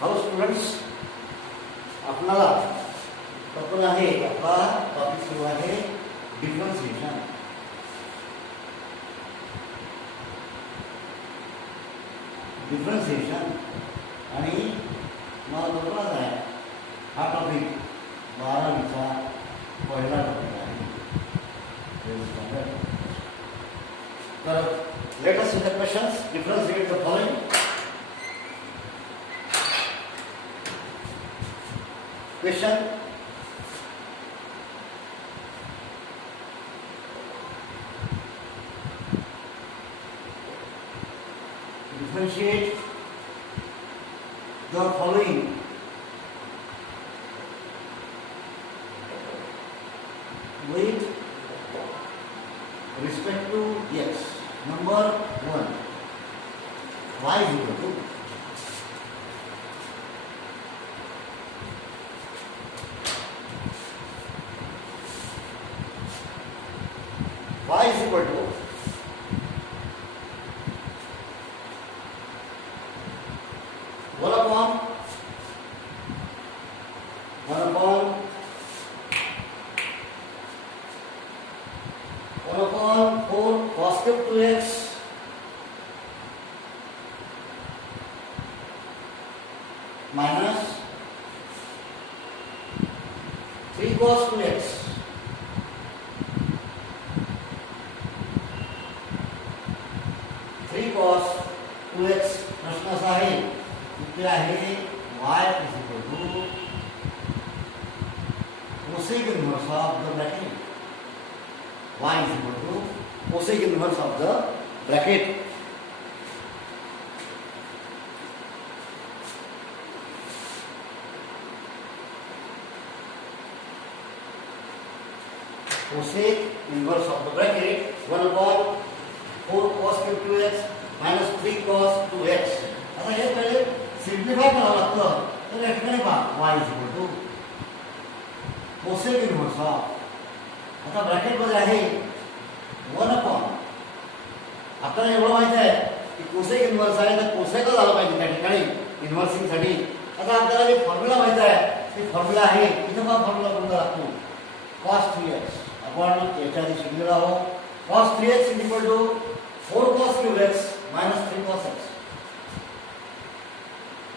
How students, आपल्याला टॉपिक आहे आपला टॉपिक सुरू आहे डिफरन्शिएशन. डिफरन्शिएशन आणि मला बरोबर आहे हा टॉपिक 12वीचा पहिला टॉपिक आहे. तर let us see the questions. Differentiate the following. Question. Differentiate the following with respect to x. Number 1, y is equal to y is equal to 1 upon 4 cos cube 2x minus 3 cos 2x cos 2x. प्रश्न असा आहे इथे आहे y is equal to cosec inverse of the bracket. Y is equal to cosec inverse of the bracket. Cosec inverse of the bracket 1 upon 4 cos cube 2x minus 3 cos 2x. आता हे पहिले सिम्प्लिफाय करावं लागतं. तर या ठिकाणी पहा y is equal to cosec inverse of, आता ब्रॅकेटमध्ये आहे 1 upon, आपल्याला एवढं माहिती आहे की cosec inverse आहे तर cosec झालं पाहिजे त्या ठिकाणी इन्व्हर्सिंगसाठी. आता आपल्याला जे फॉर्म्युला माहिती आहे ते फॉर्म्युला आहे इथं पण फॉर्म्युला कोणता लागतो cos 3x. आपण याच्या आधी शिकलेलो आहोत. cos 3x is equal to 4 cos cube x minus 3 cos x.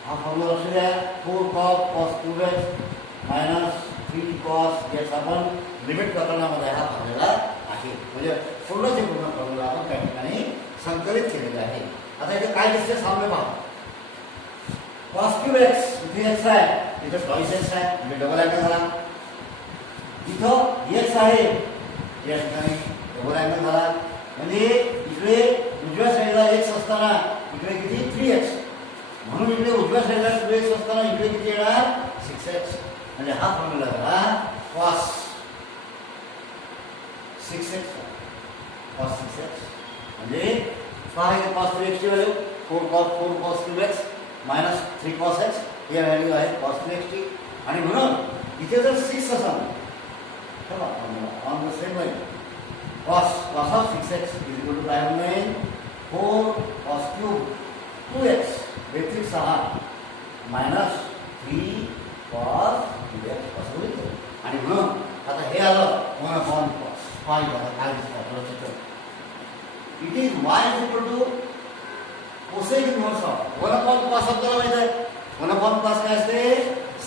हा फॉर्म्युला लक्ष द्या. 4 cos cube x minus 3 cos x आपण लिमिट प्रकरणामध्ये हा फॉर्म्युला आहे. म्हणजे पूर्णचे पूर्ण फॉर्म्युला आपण त्या ठिकाणी संकलित केलेला आहे. आता इथे काय दिसते सामने पहा. cos cube x इथे x आहे, इथे twice x आहे म्हणजे डबल अँगल झाला. इथं x आहे या ठिकाणी डबल अँगल झाला. म्हणजे इकडे उजव्या साईडला x असताना इकडे किती 3x, म्हणून इकडे उजव्या साईडला 2x असताना इकडे किती येणार 6x. म्हणजे हा फॉर्म्युला झाला cos 6x. म्हणजे काय आहे cos 3x ची व्हॅल्यू 4 cos cube x minus 3 cos x ही व्हॅल्यू आहे cos 3x ची. आणि म्हणून इथे जर 6 असेल तर on the same line cos of 6x is equal to 4 cos cube 2x basic 6 minus 3 cos 2x असं होईल. आणि म्हणून आता हे आलं 1 upon cos 5 आता काय दिसतं आपल्याला चित्र. It is y is equal to cosec inverse of 1 upon cos आपल्याला माहिती आहे 1 upon cos काय असते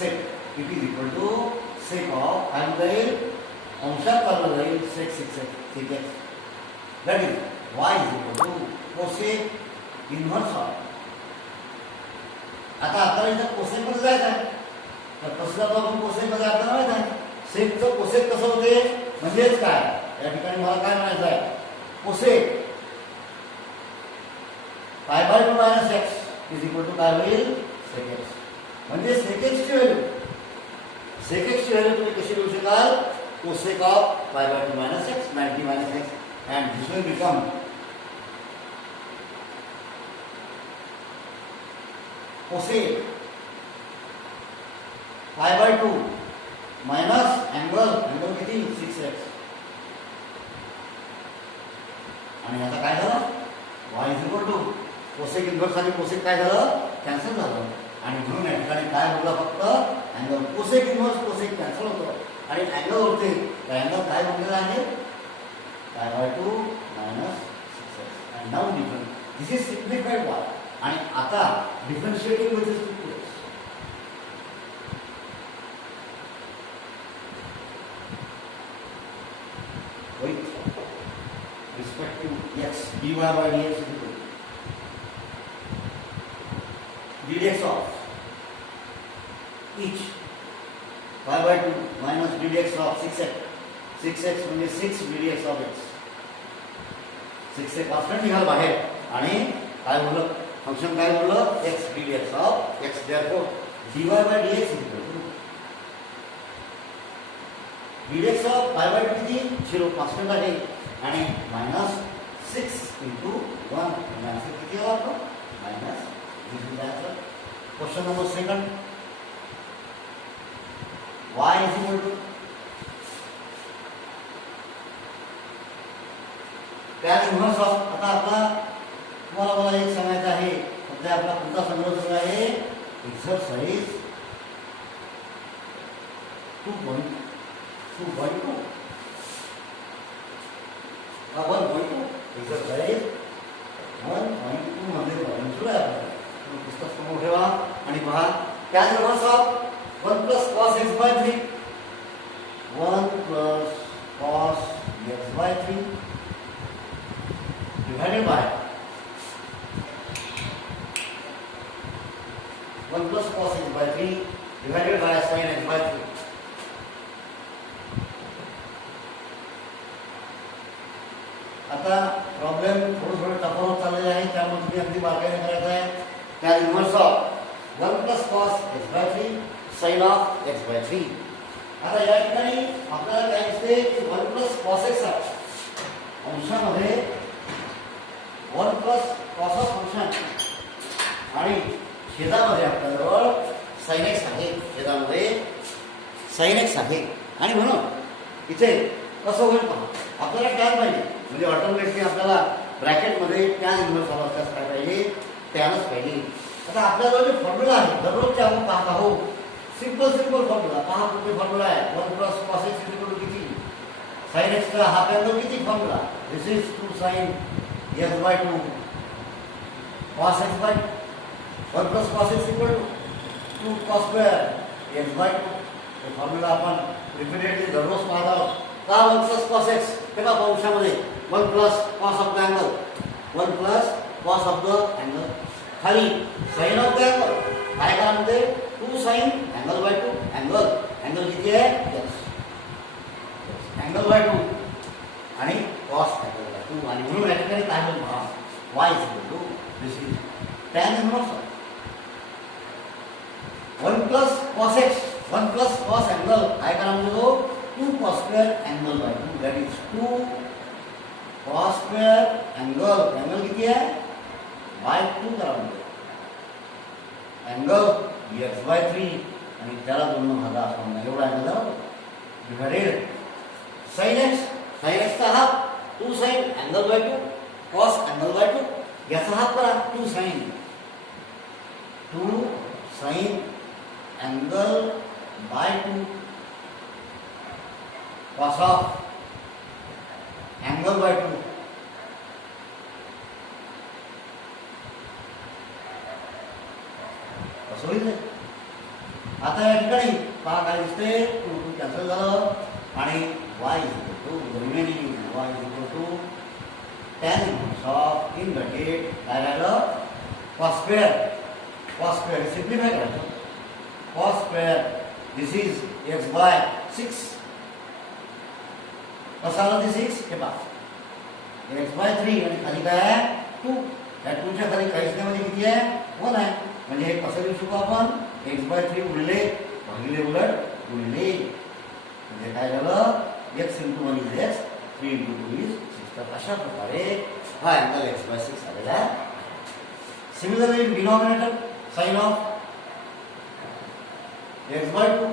sec. It is equal to sec of काय जाईल अंशात काढलं जाईल sec 6x. That is y is equal to cosec inverse of. आता आपल्याला इथं कोसेक मध्ये जायचं आहे तर कसं जातो आपण कोसेक मध्ये आपल्याला माहित आहे सेकचं कोसेक कसं होते म्हणजेच काय या ठिकाणी मला काय म्हणायचं आहे cosec pi by 2 minus x is equal to काय होईल sec x. म्हणजे sec x ची व्हॅल्यू तुम्ही कशी लिहू शकाल cosec of pi by 2 minus x 90 minus x and this will become cosec pi by 2 minus angle किती 6x. आणि आता काय झालं y is equal to cosec inverse आणि कोसेक काय झालं कॅन्सल झालं आणि म्हणून या ठिकाणी काय बोललं फक्त angle cosec inverse cosec cancel होतं आणि अँगल होते अँगल काय बनलेला आहे π/2 मायनस 6x आणि now different this is simplified y आणि आता differentiating with respect to x with respect to x dy by dx is equal to dx of each π/2 minus dx of 6x म्हणजे 6 dx of x 6 कॉन्स्टंट निघाल बाहेर आणि काय बोललं फंक्शन काय बोललं x dx of x therefore dy by dx is equal to dx of π/2 किती 0 कॉन्स्टंट आहे आणि मायनस 6 into 1 म्हणजे आन्सर किती आला आपला minus this is answer question number second y is equal to त्या इन्व्हर्स ऑफ आता आपला तुम्हाला मला एक सांगायचं आहे फक्त आपला पुढचा संग्रह जो आहे एक्सरसाइज 2.2 एक्सरसाइज 1.2 मध्ये प्रॉब्लेम सुरू आहे आपल्याला पुस्तक समोर ठेवा आणि पहा त्या inverse of 1 plus cos x by 3 1 plus cos x by 3 divided by 1 plus cos x by 3 divided by sin x by 3 आता प्रॉब्लेम थोडं टफावत चाललेला आहे त्यामुळे तुम्ही अगदी बारकाईने करायचं आहे त्या inverse of 1 plus cos x by 3 sin of x by 3 आता या ठिकाणी आपल्याला काय दिसते की 1 plus cos x अंशामध्ये 1 plus cos of फंक्शन आणि छेदामध्ये आपल्याजवळ sin x आहे छेदामध्ये sin x आहे आणि म्हणून इथे कसं होईल पहा आपल्याला tan पाहिजे म्हणजे ऑटोमॅटिकली आपल्याला ब्रॅकेटमध्ये tan इन्व्हर्स ऑफ असल्यास काय पाहिजे tanच पाहिजे आता आपल्याजवळ जो फॉर्म्युला आहे दररोजचे आपण पाहत आहोत सिंपल फॉर्म्युला पहा कुठे फॉर्म्युला आहे 1 plus cos x is equal to किती sin x चा हाफ अँगल किती formula this is 2 sin x by 2 cos x by 1 plus cos x equal to 2 cos square x by 2 हे फॉर्म्युला आपण repeatedly दररोज पाहत आहोत का 1 plus cos x तेव्हा अंशामध्ये 1 plus cos of the angle 1 plus cos of the angle खाली sin of the angle काय करा म्हणते 2 sin angle by 2 angle किती आहे x angle by 2 आणि cos angle by 2 आणि म्हणून या ठिकाणी काय होईल पहा y is equal to this is tan inverse 1 plus cos x 1 plus cos angle काय करा म्हणजे तो 2 cos square angle by 2 that is 2 cos square angle किती आहे by 2 करा म्हणजे angle x by 3 आणि त्याला 2 भागा असणार एवढा अँगल डिवाइडेड sin x चा हाफ 2 sin angle by 2 cos angle by 2 याचा हाफ करा 2 sin angle by 2 cos of angle by 2 असं होईल आता या ठिकाणी पहा काय दिसते 2 कॅन्सल झालं आणि y is equal to remaining y is equal to tan inverse of in bracket काय राहिलं cos square सिम्प्लिफाय करायचं cos square this is x by 6 कसं आलं ते 6 हे पहा x by 3 आणि खाली काय आहे 2 या 2 च्या खाली काहीच नाही म्हणजे किती आहे 1 आहे म्हणजे हे कसं लिहू शकतो आपण x by 3 गुणिले भागिले उलट गुणिले म्हणजे काय झालं x into 1 is x 3 into 2 is 6 तर अशा प्रकारे हा अँगल x by 6 आलेला आहे similarly in denominator sin of x by 2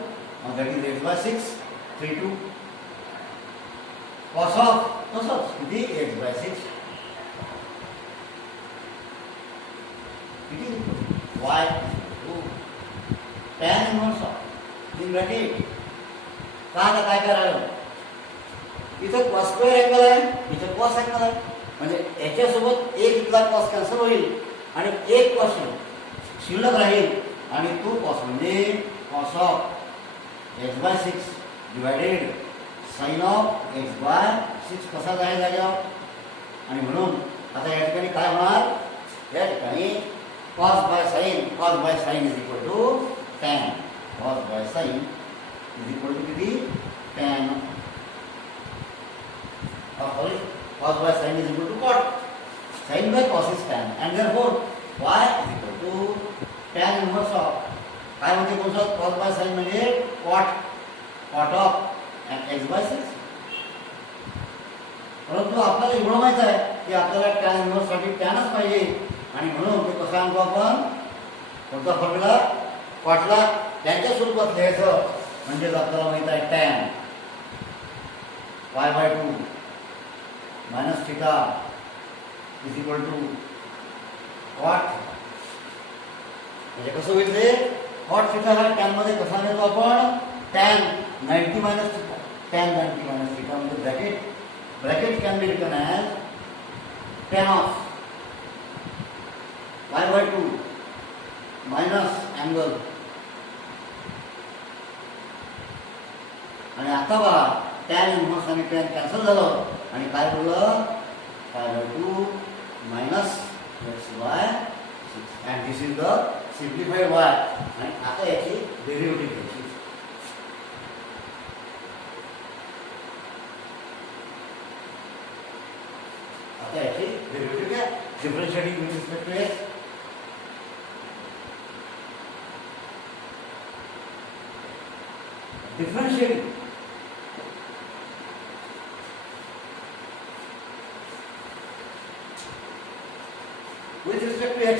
that is x by 6 3 2 cos of तसंच किती x by 6 किती y 2 tan inverse of in bracket. का आता काय करायला, इथं कॉस स्क्वेअर अँगल आहे, इथं कॉस अँगल आहे, म्हणजे याच्यासोबत एक इथला कॉस कॅन्सल होईल आणि एक कॉस शिल्लक राहील आणि तो कॉस म्हणजे cos of x/6 divided sine of x/6 कसा जाईल जाग्यावर. आणि म्हणून आता या ठिकाणी काय होणार, या ठिकाणी cos by sin is equal to tan. cos by sin is equal to किती, tan. Sorry, cos by sin is equal to cot. sin by cos is tan and therefore y is equal to tan inverse of काय म्हणजे कोणतं, cos by sin म्हणजे cot of x/6. परंतु आपल्याला एवढं माहित आहे की आपल्याला tan इनव्हर्स साठी टॅनच पाहिजे आणि म्हणून ते कसं आणतो आपण, कोणता फॉर्म्युला, कॉटला त्यांच्या स्वरूपात लिहायचं. म्हणजे आपल्याला माहित आहे tan y/2 minus theta is equal to cot. म्हणजे कसं होईल ते, कॉट थिटा हा टॅन मध्ये कसा नेतो आपण, tan 90 minus theta. tan 90 minus theta म्हणजे bracket can be written as tan of y/2 minus angle. आणि आता बघा tan इनव्हर्स आणि tan कॅन्सल झालं आणि काय बोललं, y/2 minus x/6 and this is the simplified y. आणि आता याची डेरिव्हेटिव्ह घ्यायची. आता याची डेरिव्हेटिव्ह घ्या, differentiating with respect to x. डिफरन्शिएटिंग with respect to x.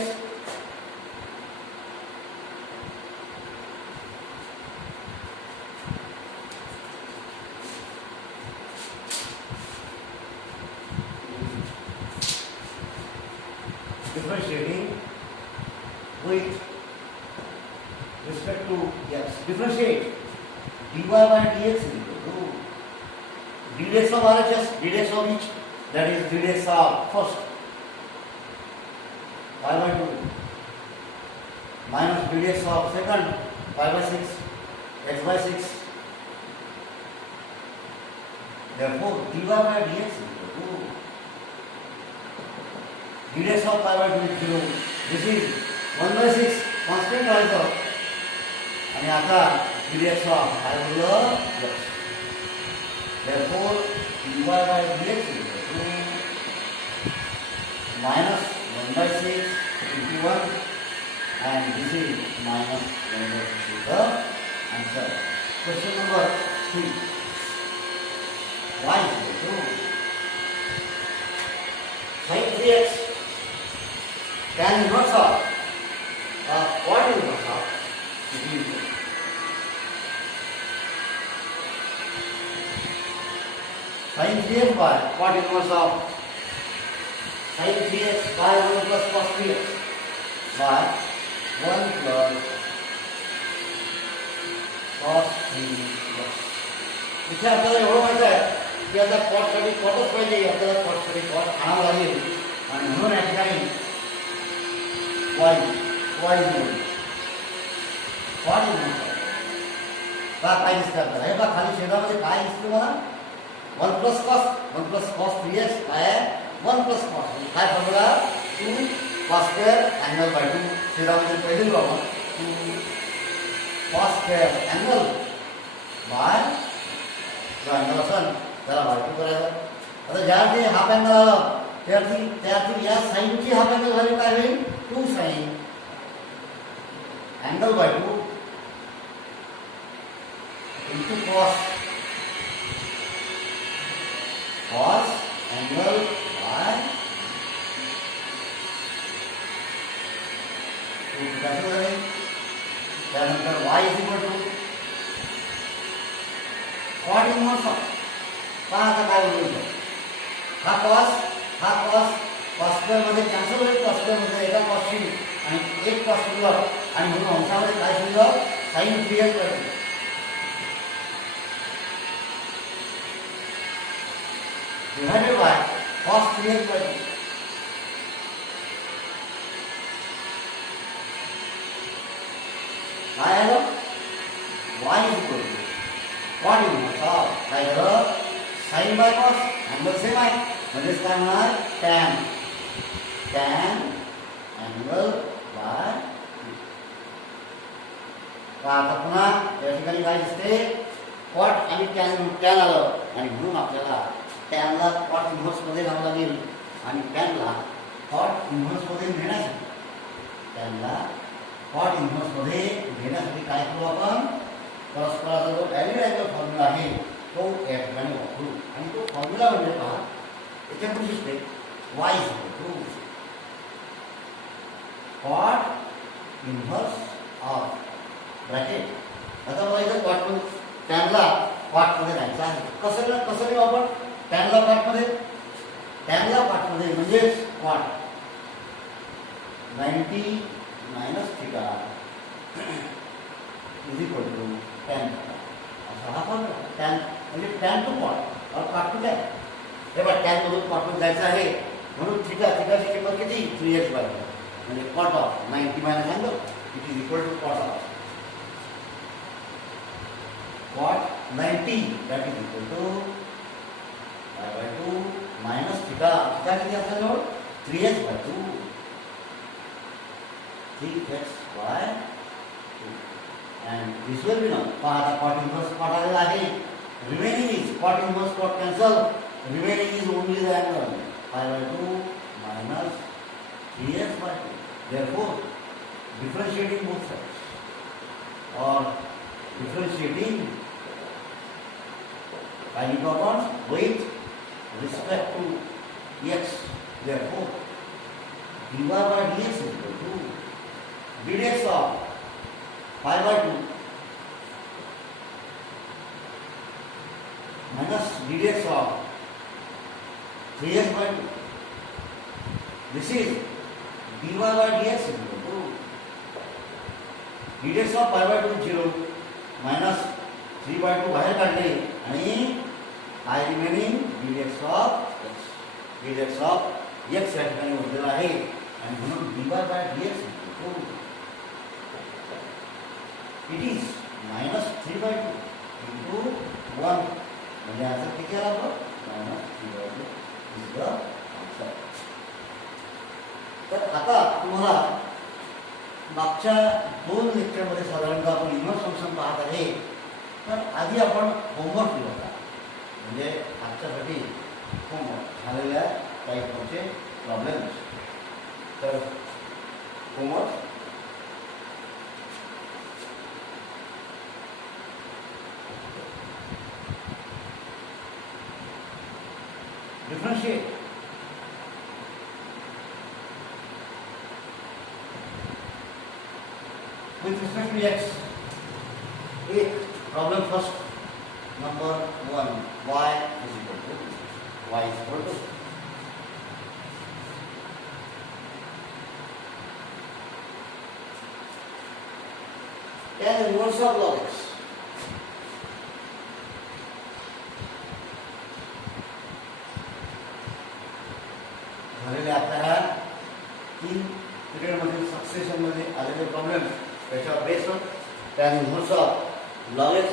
Differentiating with respect to x. Differentiate dy by dx is equal to dx of RHS, dx of each, that is dx of first y/2 minus dx of second y/6 x/6. Therefore dy by dx is equal to dx of y/2 is 0. This is 1/6 constant राहायचं आणि आता dx of काय बोललं x. Therefore dy by dx is equal to minus 1/6 into 1 and this is minus 1/6 is the answer. Question number 3. Y is equal to sin 3x tan inverse of cot inverse of is sin 3x by cot inverse of sin 3x by 1 plus cos 3x by 1 plus cos 3x. इथे आपल्याला एवढं माहित आहे की आता कॉट साठी कॉटच पाहिजे, आपल्याला कॉट साठी कॉट आणावं लागेल आणि म्हणून या ठिकाणी y म्हणून कॉट का काय दिसतं आपल्याला, हे बघा खाली शेडामध्ये काय दिसतं मला, 1 plus cos 3x काय आहे, 1 plus cos काय फॉर्म्युला 2 cos square angle by 2. शेडामध्ये पहिले लिहू आपण 2 cos square angle by जो अँगल असेल त्याला बाय 2 करायचं. आता ज्यावरती हाफ अँगल आलं त्यावरती या साईनची हाफ अँगल व्हॅल्यू काय होईल, 2 sin angle by 2 into cos angle by 2 कैसे करें. त्यानंतर y is equal to cot inverse of पहा आता काय होईल, हा cos स्क्वेअर मध्ये कॅन्सल होईल, cos स्क्वेअर मध्ये एका cos ची आणि एक cos शिल्लक आणि म्हणून अंशामध्ये काय शिल्लक sin 3x by 2 divided by cos 3x by 2. काय आलं? y is equal to what inverse of either sin by cos angle same आहे म्हणजेच काय होणार tan angle by आता पुन्हा या ठिकाणी काय दिसते cot आणि tan आलं आणि म्हणून आपल्याला tan ला cot इन्व्हर्स मध्ये घालावं लागेल आणि tan ला cot इन्व्हर्स मध्ये नेण्यासाठी tan ला cot इन्व्हर्स मध्ये घेण्यासाठी काय करू आपण परस्पराचा जो ॲलिड फॉर्म्युला आहे तो या ठिकाणी वापरू आणि तो फॉर्म्युला म्हणजे पहा याच्यातून दिसते y is equal to cot inverse of bracket आता मला इथं cot मध्ये tan ला cot मध्ये घ्यायचं आहे कसं घेऊ आपण tan ला cot मध्ये म्हणजे cot 90 minus theta is equal to tan theta. असा हा फॉर्म्युला tan म्हणजे tan टू cot और cot टू tan. हे बघ tan मधून cot मध्ये जायचं आहे म्हणून थीटाची किंमत किती 3x by 2 म्हणजे cot of 90 minus angle it is equal to cot of cot 90 that is equal to pi by 2 minus theta किती असणार जवळ 3x by 2 3x by 2 and this will be now cot inverse cot आलेला आहे remaining is cot inverse cot cancel remaining is only the angle pi by 2 minus 3x by 2 therefore differentiating both sides or differentiating finding upon with respect to x therefore dy by dx is equal to dx of pi by 2 minus dx of 3x by 2. This is dy by dx is equal to dx of pi by 2 0 minus 3 by 2 बाहेर काढले आणि I remaining dx of x या ठिकाणी उरलेला आहे आणि म्हणून dy by dx is equal to it is minus 3 by 2 into 1 म्हणजे आता किती आला बघ minus 3 by 2 is the answer. तर आता तुम्हाला मागच्या 2 लेक्चरमध्ये साधारणतः आपण इन्व्हर्स फंक्शन पाहत आहे तर आधी आपण होमवर्क केला होता म्हणजे आजच्यासाठी होमवर्क झालेल्या काही पुढचे प्रॉब्लेम्स तर homework differentiate with respect to x. एक problem first number 1 y is equal to tan inverse of log x. झालेले आपल्याला 3 पिरियड मधील सक्सेशन मध्ये आलेले प्रॉब्लेम त्याच्यावर बेस होत tan inverse of log x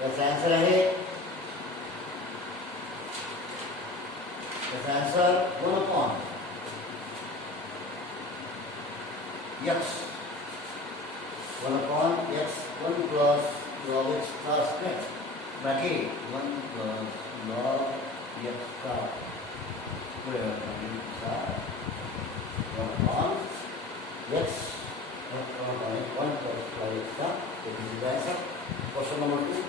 त्याचा आन्सर आहे त्याचा आन्सर 1 upon x 1 upon x 1 plus log x plus x bracket 1 plus log x star square 1 upon x 1 plus log x star. So this is the answer. Question number 2.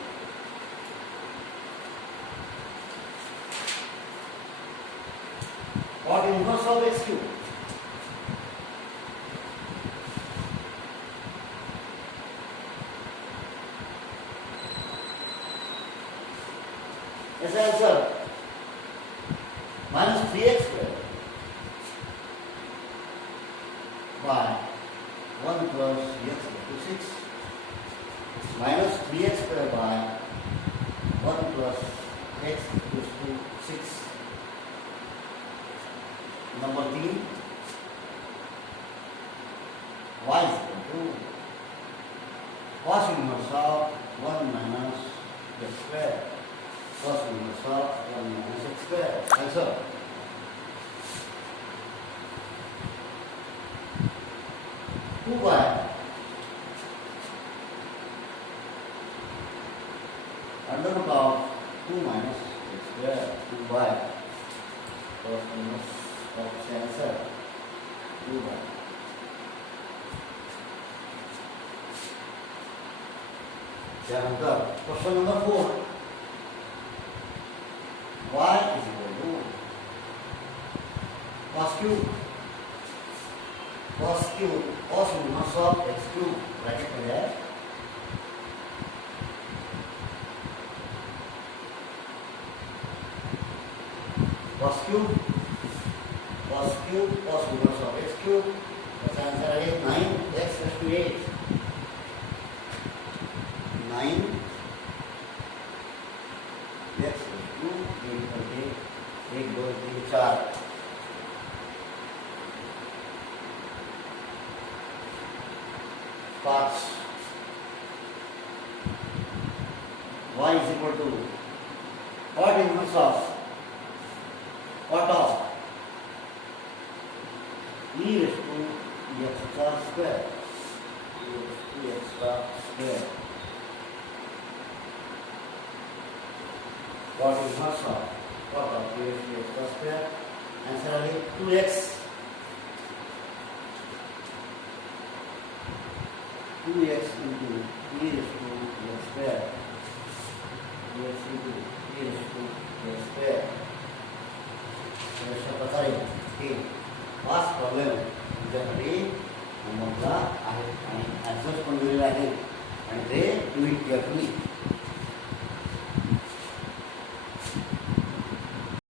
What inverse of x cube? Yes, answer minus 3x square by 1 plus x equal to 6. minus 3x square by 1 plus x equals to 6. Number 3, y is equal to cos inverse of 1 minus x square. Cos inverse of 1 minus x square. Answer. Two by under root of 2 minus x square. 2 by cos inverse of the answer. 2 by. त्यानंतर question number 4, y is equal to cos cube cos inverse of x cube bracket में है cos cube cos inverse of x cube. इसका आंसर है 9x raised to 8. 9 x raised to 8 करके 1 2 3 4. Parts. Y is equal to what inverse of what of e raised to x square. E raised to x square. What inverse of what of e raised to x square? Answer is 2x. 2x into e raised to x square. 2x into e raised to x square. अशा प्रकारे हे 5 प्रॉब्लेम तुमच्यासाठी होमवर्कला आहेत आणि ॲन्सर्स पण दिलेले आहेत आणि ते तुम्ही केअरफुली